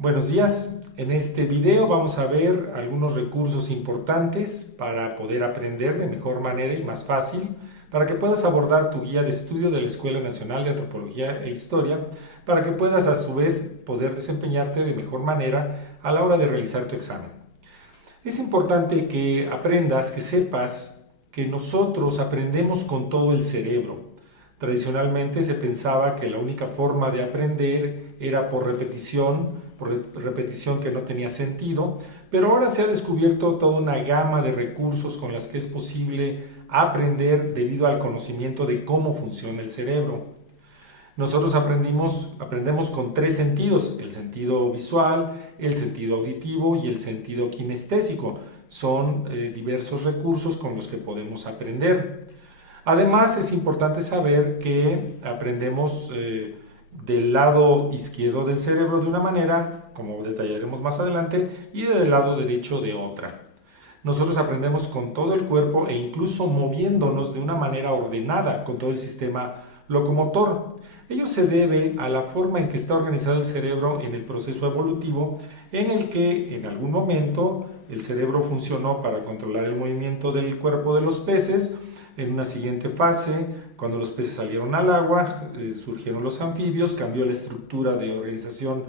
Buenos días, en este video vamos a ver algunos recursos importantes para poder aprender de mejor manera y más fácil, para que puedas abordar tu guía de estudio de la Escuela Nacional de Antropología e Historia, para que puedas a su vez poder desempeñarte de mejor manera a la hora de realizar tu examen. Es importante que aprendas, que sepas que nosotros aprendemos con todo el cerebro. Tradicionalmente se pensaba que la única forma de aprender era por repetición que no tenía sentido, pero ahora se ha descubierto toda una gama de recursos con las que es posible aprender debido al conocimiento de cómo funciona el cerebro. Nosotros aprendemos con tres sentidos: el sentido visual, el sentido auditivo y el sentido kinestésico. Son diversos recursos con los que podemos aprender. Además, es importante saber que aprendemos del lado izquierdo del cerebro de una manera, como detallaremos más adelante, y del lado derecho de otra. Nosotros aprendemos con todo el cuerpo e incluso moviéndonos de una manera ordenada con todo el sistema locomotor. Ello se debe a la forma en que está organizado el cerebro en el proceso evolutivo, en el que en algún momento el cerebro funcionó para controlar el movimiento del cuerpo de los peces. En una siguiente fase, cuando los peces salieron al agua, surgieron los anfibios, cambió la estructura de organización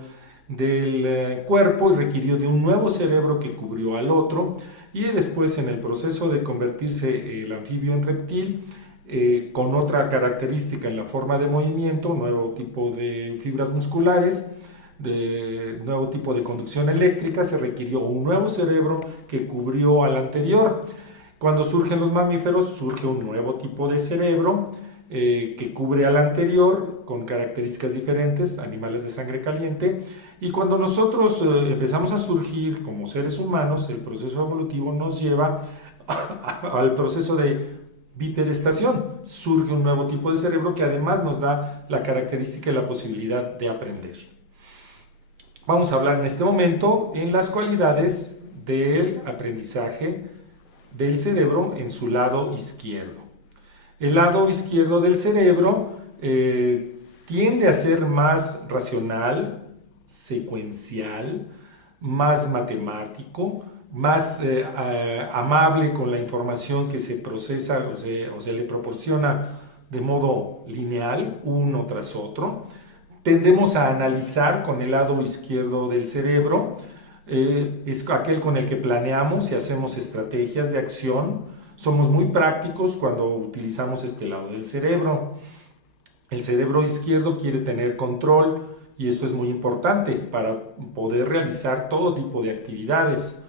del cuerpo y requirió de un nuevo cerebro que cubrió al otro. Y después, en el proceso de convertirse el anfibio en reptil, con otra característica en la forma de movimiento, nuevo tipo de fibras musculares, de nuevo tipo de conducción eléctrica, se requirió un nuevo cerebro que cubrió al anterior. Cuando surgen los mamíferos, surge un nuevo tipo de cerebro que cubre al anterior con características diferentes, animales de sangre caliente. Y cuando nosotros empezamos a surgir como seres humanos, el proceso evolutivo nos lleva al proceso de bipedestación. Surge un nuevo tipo de cerebro que además nos da la característica y la posibilidad de aprender. Vamos a hablar en este momento en las cualidades del aprendizaje del cerebro en su lado izquierdo. El lado izquierdo del cerebro tiende a ser más racional, secuencial, más matemático, más amable con la información que se procesa o se le proporciona de modo lineal, uno tras otro. Tendemos a analizar con el lado izquierdo del cerebro. Es aquel con el que planeamos y hacemos estrategias de acción. Somos muy prácticos cuando utilizamos este lado del cerebro. El cerebro izquierdo quiere tener control y esto es muy importante para poder realizar todo tipo de actividades.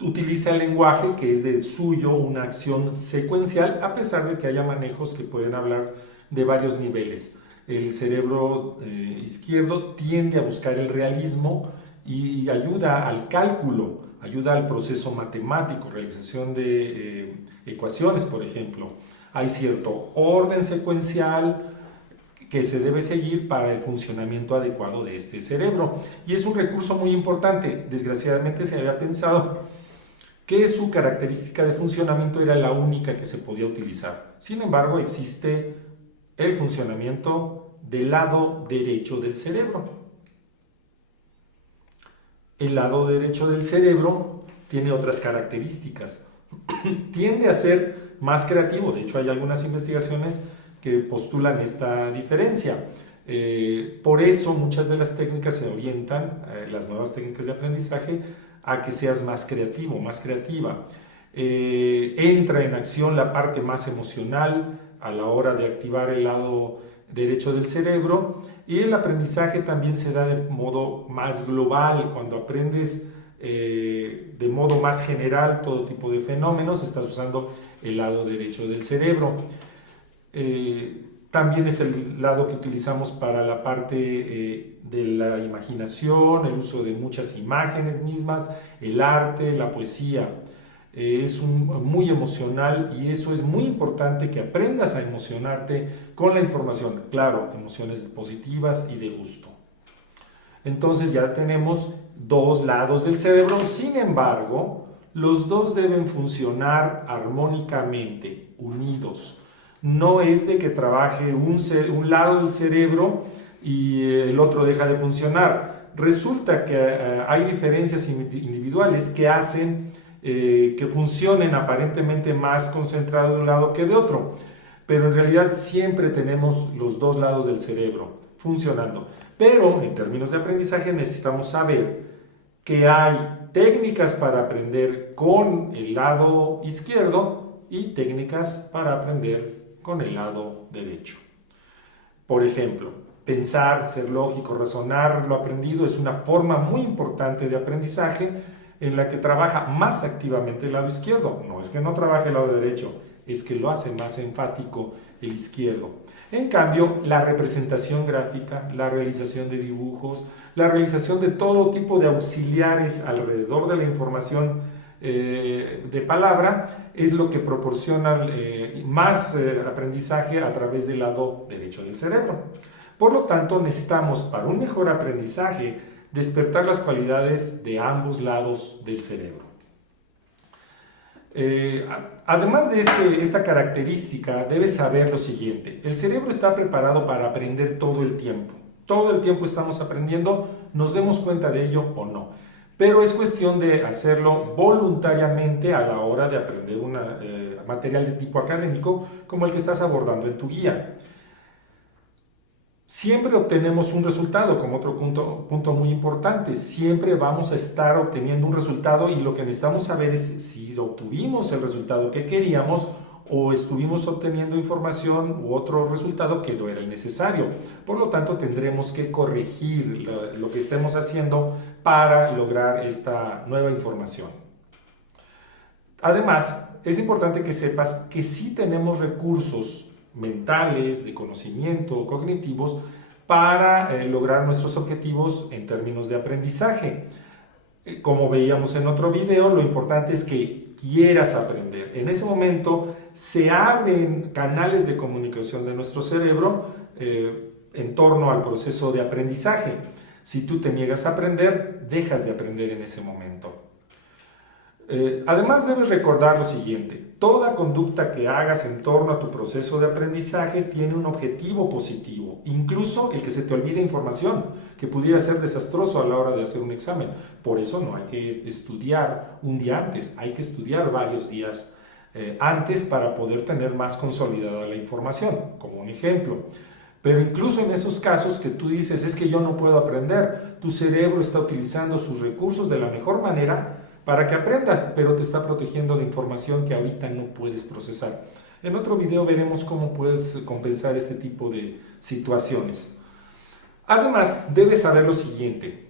Utiliza el lenguaje, que es de suyo una acción secuencial, a pesar de que haya manejos que pueden hablar de varios niveles. El cerebro izquierdo tiende a buscar el realismo y ayuda al cálculo, ayuda al proceso matemático, realización de ecuaciones, por ejemplo. Hay cierto orden secuencial que se debe seguir para el funcionamiento adecuado de este cerebro. Y es un recurso muy importante. Desgraciadamente se había pensado que su característica de funcionamiento era la única que se podía utilizar. Sin embargo, existe el funcionamiento del lado derecho del cerebro. El lado derecho del cerebro tiene otras características. Tiende a ser más creativo. De hecho, hay algunas investigaciones que postulan esta diferencia. Por eso muchas de las técnicas se orientan, las nuevas técnicas de aprendizaje, a que seas más creativo, más creativa. Entra en acción la parte más emocional a la hora de activar el lado derecho del cerebro, y el aprendizaje también se da de modo más global. Cuando aprendes de modo más general todo tipo de fenómenos, estás usando el lado derecho del cerebro. También es el lado que utilizamos para la parte de la imaginación, el uso de muchas imágenes mismas, el arte, la poesía. Es muy emocional y eso es muy importante, que aprendas a emocionarte con la información. Claro, emociones positivas y de gusto. Entonces ya tenemos dos lados del cerebro. Sin embargo, los dos deben funcionar armónicamente, unidos. No es de que trabaje un lado del cerebro y el otro deja de funcionar. resulta que hay diferencias individuales que hacen que funcionen aparentemente más concentrado de un lado que de otro, pero en realidad siempre tenemos los dos lados del cerebro funcionando. Pero en términos de aprendizaje necesitamos saber que hay técnicas para aprender con el lado izquierdo y técnicas para aprender con el lado derecho. Por ejemplo, pensar, ser lógico, razonar lo aprendido es una forma muy importante de aprendizaje en la que trabaja más activamente el lado izquierdo. No es que no trabaje el lado derecho, es que lo hace más enfático el izquierdo. En cambio, la representación gráfica, la realización de dibujos, la realización de todo tipo de auxiliares alrededor de la información de palabra es lo que proporciona más aprendizaje a través del lado derecho del cerebro. Por lo tanto, necesitamos para un mejor aprendizaje despertar las cualidades de ambos lados del cerebro. Además de esta característica, debes saber lo siguiente: el cerebro está preparado para aprender todo el tiempo. Todo el tiempo estamos aprendiendo, nos demos cuenta de ello o no. Pero es cuestión de hacerlo voluntariamente a la hora de aprender un material de tipo académico como el que estás abordando en tu guía. Siempre obtenemos un resultado, como otro punto muy importante. Siempre vamos a estar obteniendo un resultado y lo que necesitamos saber es si obtuvimos el resultado que queríamos o estuvimos obteniendo información u otro resultado que no era el necesario. Por lo tanto, tendremos que corregir lo que estemos haciendo para lograr esta nueva información. Además, es importante que sepas que sí tenemos recursos mentales, de conocimiento, cognitivos, para lograr nuestros objetivos en términos de aprendizaje. Como veíamos en otro video, lo importante es que quieras aprender. En ese momento se abren canales de comunicación de nuestro cerebro en torno al proceso de aprendizaje. Si tú te niegas a aprender, dejas de aprender en ese momento. Además, debes recordar lo siguiente: toda conducta que hagas en torno a tu proceso de aprendizaje tiene un objetivo positivo, incluso el que se te olvide información, que pudiera ser desastroso a la hora de hacer un examen. Por eso no hay que estudiar un día antes, hay que estudiar varios días antes para poder tener más consolidada la información, como un ejemplo. Pero incluso en esos casos que tú dices, es que yo no puedo aprender, tu cerebro está utilizando sus recursos de la mejor manera para que aprendas, pero te está protegiendo de información que ahorita no puedes procesar. En otro video veremos cómo puedes compensar este tipo de situaciones. Además, debes saber lo siguiente: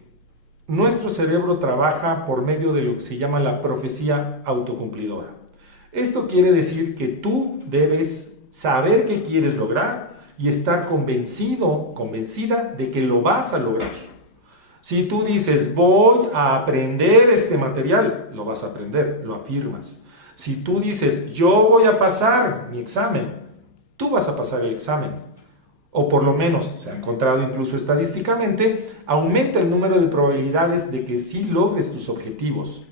nuestro cerebro trabaja por medio de lo que se llama la profecía autocumplidora. Esto quiere decir que tú debes saber qué quieres lograr y estar convencido, convencida de que lo vas a lograr. Si tú dices, voy a aprender este material, lo vas a aprender, lo afirmas. Si tú dices, yo voy a pasar mi examen, tú vas a pasar el examen. O por lo menos, se ha encontrado incluso estadísticamente, aumenta el número de probabilidades de que sí logres tus objetivos.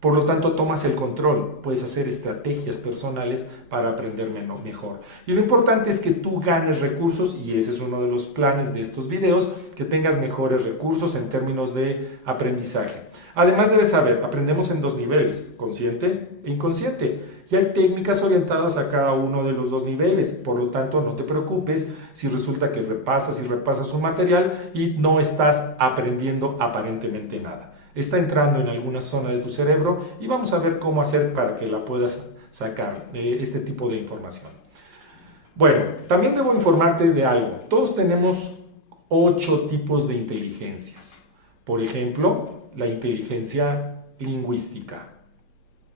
Por lo tanto, tomas el control, puedes hacer estrategias personales para aprender mejor. Y lo importante es que tú ganes recursos, y ese es uno de los planes de estos videos, que tengas mejores recursos en términos de aprendizaje. Además, debes saber, aprendemos en dos niveles, consciente e inconsciente, y hay técnicas orientadas a cada uno de los dos niveles. Por lo tanto, no te preocupes si resulta que repasas un material y no estás aprendiendo aparentemente nada. Está entrando en alguna zona de tu cerebro y vamos a ver cómo hacer para que la puedas sacar de este tipo de información. Bueno, también debo informarte de algo. Todos tenemos 8 tipos de inteligencias. Por ejemplo, la inteligencia lingüística.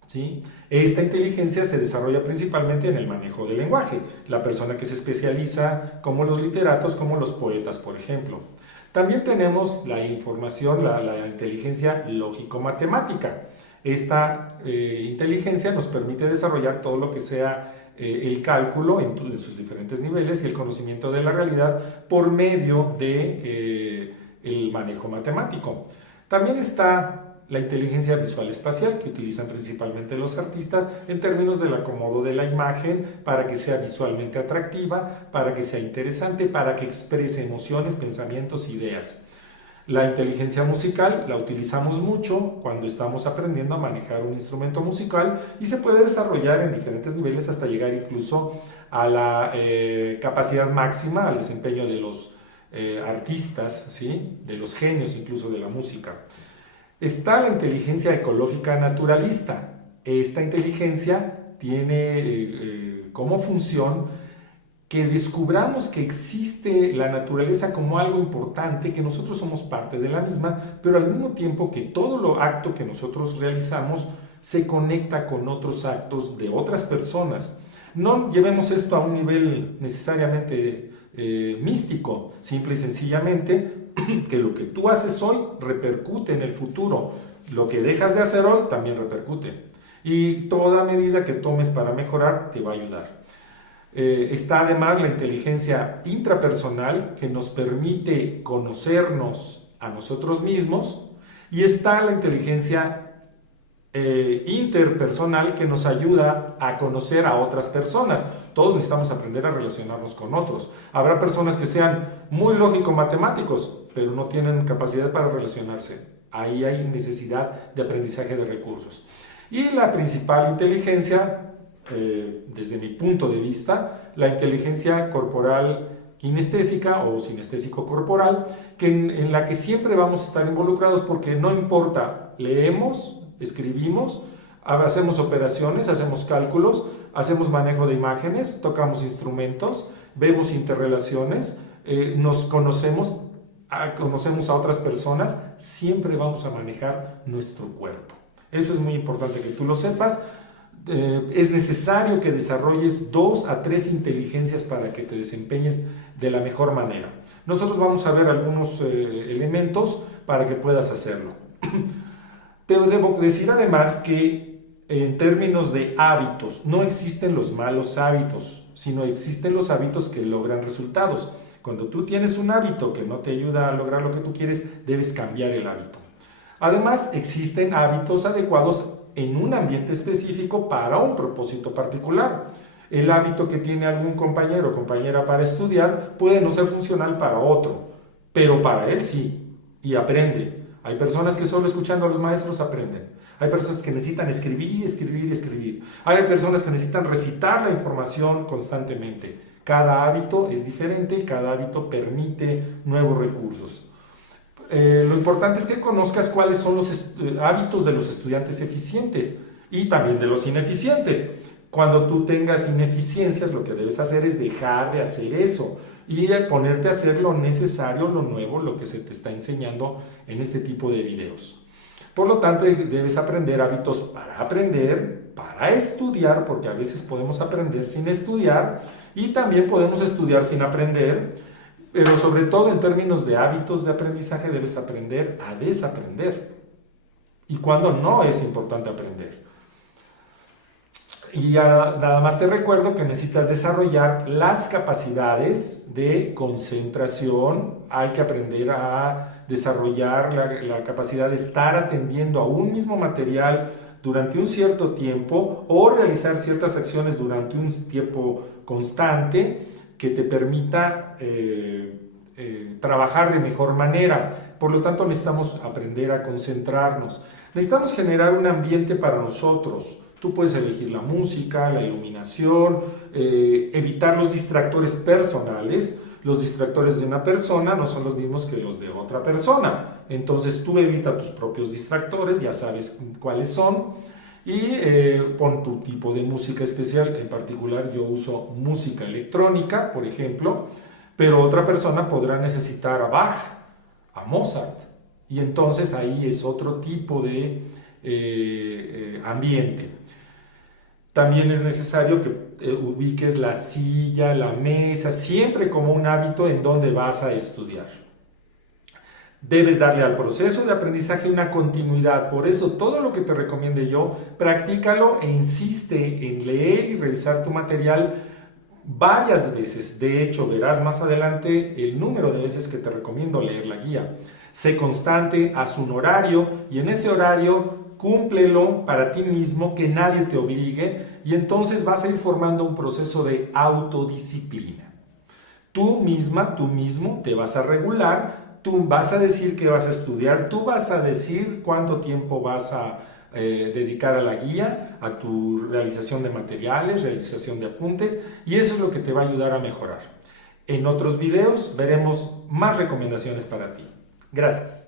¿Sí? Esta inteligencia se desarrolla principalmente en el manejo del lenguaje. La persona que se especializa, como los literatos, como los poetas, por ejemplo. También tenemos la inteligencia lógico-matemática. Esta inteligencia nos permite desarrollar todo lo que sea el cálculo en sus diferentes niveles y el conocimiento de la realidad por medio de el manejo matemático. También está la inteligencia visual espacial, que utilizan principalmente los artistas en términos del acomodo de la imagen para que sea visualmente atractiva, para que sea interesante, para que exprese emociones, pensamientos, ideas. La inteligencia musical la utilizamos mucho cuando estamos aprendiendo a manejar un instrumento musical y se puede desarrollar en diferentes niveles hasta llegar incluso a la capacidad máxima, al desempeño de los artistas, ¿sí? De los genios incluso de la música. Está la inteligencia ecológica naturalista. Esta inteligencia tiene como función que descubramos que existe la naturaleza como algo importante, que nosotros somos parte de la misma, pero al mismo tiempo que todo lo acto que nosotros realizamos se conecta con otros actos de otras personas. No llevemos esto a un nivel necesariamente místico, simple y sencillamente que lo que tú haces hoy repercute en el futuro, lo que dejas de hacer hoy también repercute, y toda medida que tomes para mejorar te va a ayudar. Está además la inteligencia intrapersonal, que nos permite conocernos a nosotros mismos, y está la inteligencia interpersonal, que nos ayuda a conocer a otras personas. Todos necesitamos aprender a relacionarnos con otros. Habrá personas que sean muy lógico-matemáticos, pero no tienen capacidad para relacionarse. Ahí hay necesidad de aprendizaje de recursos. Y la principal inteligencia, desde mi punto de vista, la inteligencia corporal kinestésica o sinestésico-corporal, en la que siempre vamos a estar involucrados, porque no importa, leemos, escribimos, hacemos operaciones, hacemos cálculos, hacemos manejo de imágenes, tocamos instrumentos, vemos interrelaciones, nos conocemos a otras personas, siempre vamos a manejar nuestro cuerpo. Eso es muy importante que tú lo sepas. Es necesario que desarrolles 2 a 3 inteligencias para que te desempeñes de la mejor manera. Nosotros vamos a ver algunos elementos para que puedas hacerlo. Te debo decir además que en términos de hábitos, no existen los malos hábitos, sino existen los hábitos que logran resultados. Cuando tú tienes un hábito que no te ayuda a lograr lo que tú quieres, debes cambiar el hábito. Además, existen hábitos adecuados en un ambiente específico para un propósito particular. El hábito que tiene algún compañero o compañera para estudiar puede no ser funcional para otro, pero para él sí, y aprende. Hay personas que solo escuchando a los maestros aprenden. Hay personas que necesitan escribir, escribir, escribir. Hay personas que necesitan recitar la información constantemente. Cada hábito es diferente y cada hábito permite nuevos recursos. Lo importante es que conozcas cuáles son los hábitos de los estudiantes eficientes y también de los ineficientes. Cuando tú tengas ineficiencias, lo que debes hacer es dejar de hacer eso y ponerte a hacer lo necesario, lo nuevo, lo que se te está enseñando en este tipo de videos. Por lo tanto, debes aprender hábitos para aprender, para estudiar, porque a veces podemos aprender sin estudiar y también podemos estudiar sin aprender. Pero sobre todo en términos de hábitos de aprendizaje debes aprender a desaprender. Y cuando no es importante aprender. Y ya nada más te recuerdo que necesitas desarrollar las capacidades de concentración. Hay que aprender a desarrollar la capacidad de estar atendiendo a un mismo material durante un cierto tiempo o realizar ciertas acciones durante un tiempo constante que te permita trabajar de mejor manera. Por lo tanto, necesitamos aprender a concentrarnos. Necesitamos generar un ambiente para nosotros. Tú puedes elegir la música, la iluminación, evitar los distractores personales. Los distractores de una persona no son los mismos que los de otra persona. Entonces tú evita tus propios distractores, ya sabes cuáles son. Y pon tu tipo de música especial. En particular yo uso música electrónica, por ejemplo, pero otra persona podrá necesitar a Bach, a Mozart, y entonces ahí es otro tipo de ambiente. También es necesario que ubiques la silla, la mesa, siempre como un hábito en donde vas a estudiar. Debes darle al proceso de aprendizaje una continuidad. Por eso todo lo que te recomiende yo, practícalo e insiste en leer y revisar tu material varias veces. De hecho, verás más adelante el número de veces que te recomiendo leer la guía. Sé constante, haz un horario y en ese horario cúmplelo para ti mismo, que nadie te obligue, y entonces vas a ir formando un proceso de autodisciplina. Tú misma, tú mismo te vas a regular Tú vas a decir qué vas a estudiar, tú vas a decir cuánto tiempo vas a dedicar a la guía, a tu realización de materiales, realización de apuntes, y eso es lo que te va a ayudar a mejorar. En otros videos veremos más recomendaciones para ti. Gracias.